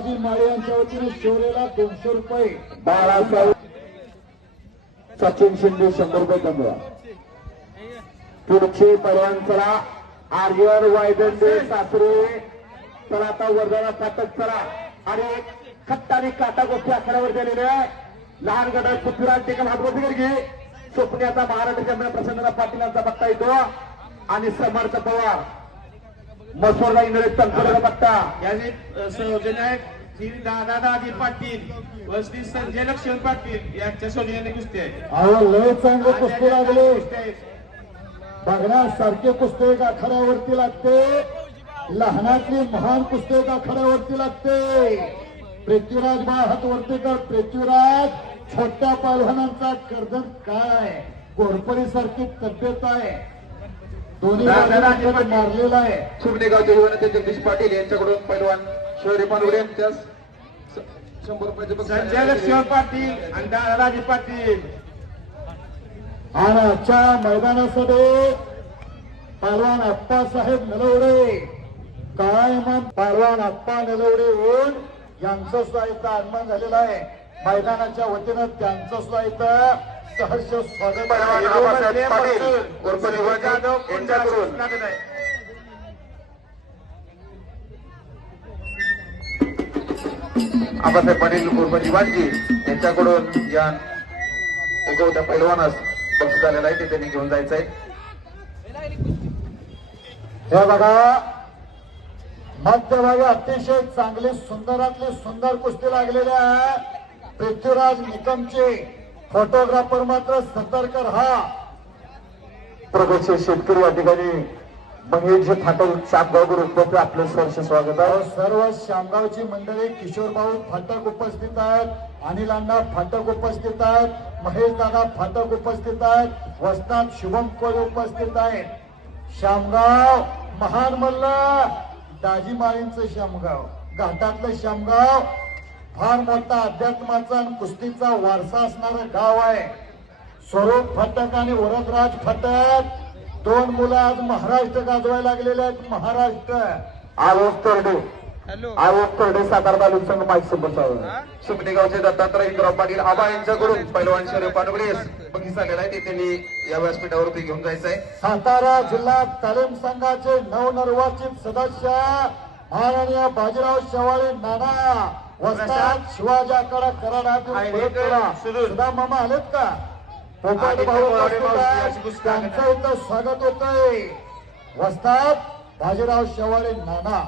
दाजी माळे यांच्या वतीने शौर्याला दोनशे रुपये. बाळासाहेब सचिन शिंदे शंभर रुपये कमवा. पुढचे पर्यान चला. आर्यन वायदंडे सासरे तर आता वर्धाला फाटक चला. आणि खट्ट आणि काटा गोष्टी आखाड्यावर गेलेले आहे. लहान गटात पृथ्वीराज टेकन हातवरती घे. स्वप्न्याचा महाराष्ट्र चंद्र प्रसन्नता पाटील यांचा बघता येतो. आणि समर्थ पवार. मसोरला इंग्रज तंत्रला बघता याने संयोजन आहे श्री दादा दादी पाटील व श्री संजय लक्ष्मण पाटील यांच्या सोडीने कुस्ती आहे. अहो लय चांगले कुस्ती लागले. बघण्यासारखे कुस्ती लागते. लहानातली महान कुस्ती एक आखाड्यावरती लागते. पृथ्वीराज बा हात वरती कर पृथ्वीराज छोट्या पालवानांचा कर्दन काय? कोरपडी सारखी तब्येत आहे. मारलेला आहे. सुमनेगावचे युवनेते जगदीश पाटील यांच्याकडून पैलवान शहरी पानवडे यांच्या शंभर रुपयाचे बक्षीस संजय लक्ष्मण पाटील आणि दादाजी पाटील. आणि आजच्या मैदानासाठी पहलवान आप्पासाहेब नलवडे काय मग पहलवान आप्पा नलवडे होऊन यांचं सुद्धा इथं आगमन झालेलं आहे. मैदानाच्या वतीनं त्यांचं सुद्धा इथं सहर्ष स्वागत आबासाहेब पाटील उर्फ दिवाळी यांच्याकडून आबासाहेब पाटील उर्फ दिवाणजी यांच्याकडून या उगवत्या पैलवानास बक्षीस झालेलं आहे ते त्यांनी घेऊन जायचं आहे हे बघा मध्यभागी अतिशय चांगली सुंदरातली सुंदर कुस्ती लागलेली आहे पृथ्वीराज निकमचे फोटोग्राफर मात्र सतर्क राहा. प्रगतशील शेतकरी या ठिकाणी महेश फाटक शापगावकर उपस्थित आपलं सहर्ष स्वागत आहे. सर्व शामगावची मंडळी किशोर भाऊ फाटक उपस्थित आहेत अनिल अण्णा फाटक उपस्थित आहेत महेश दादा फाटक उपस्थित आहेत वस्ताद शुभम कोळे उपस्थित आहेत. शामगाव महान मल्ल दाजी माळींचं शामगाव घाटातलं शामगाव फार मोठा अध्यात्माचा आणि कुस्तीचा वारसा असणारं गाव आहे. स्वरूप फटक आणि वरदराज फटक. दोन मुलं आज महाराष्ट्र गाजवायला लागलेले आहेत. महाराष्ट्र. आरोप तरडे हॅलो. आरोप तरडे सातारा तालुका संघ माहिती सोबत सुमनेगावचे दत्तात्रय इंद्राव पाटील आबा यांच्याकडून पैलवान शहरी पानवडे बक्षीस आलेलं आहे. ते त्यांनी या व्यासपीठावरती घेऊन जायचं आहे सातारा जिल्हा तालीम संघाचे नवनिर्वाचित सदस्य माननीय बाजीराव शेवाळे नाना वस्ताद शिवाजी आकडा कराड. सुद्धा मामा आलेत का? पोपट भाऊ त्यांचं इथं स्वागत होतंय. वस्ताद बाजीराव शेवाळे नाना.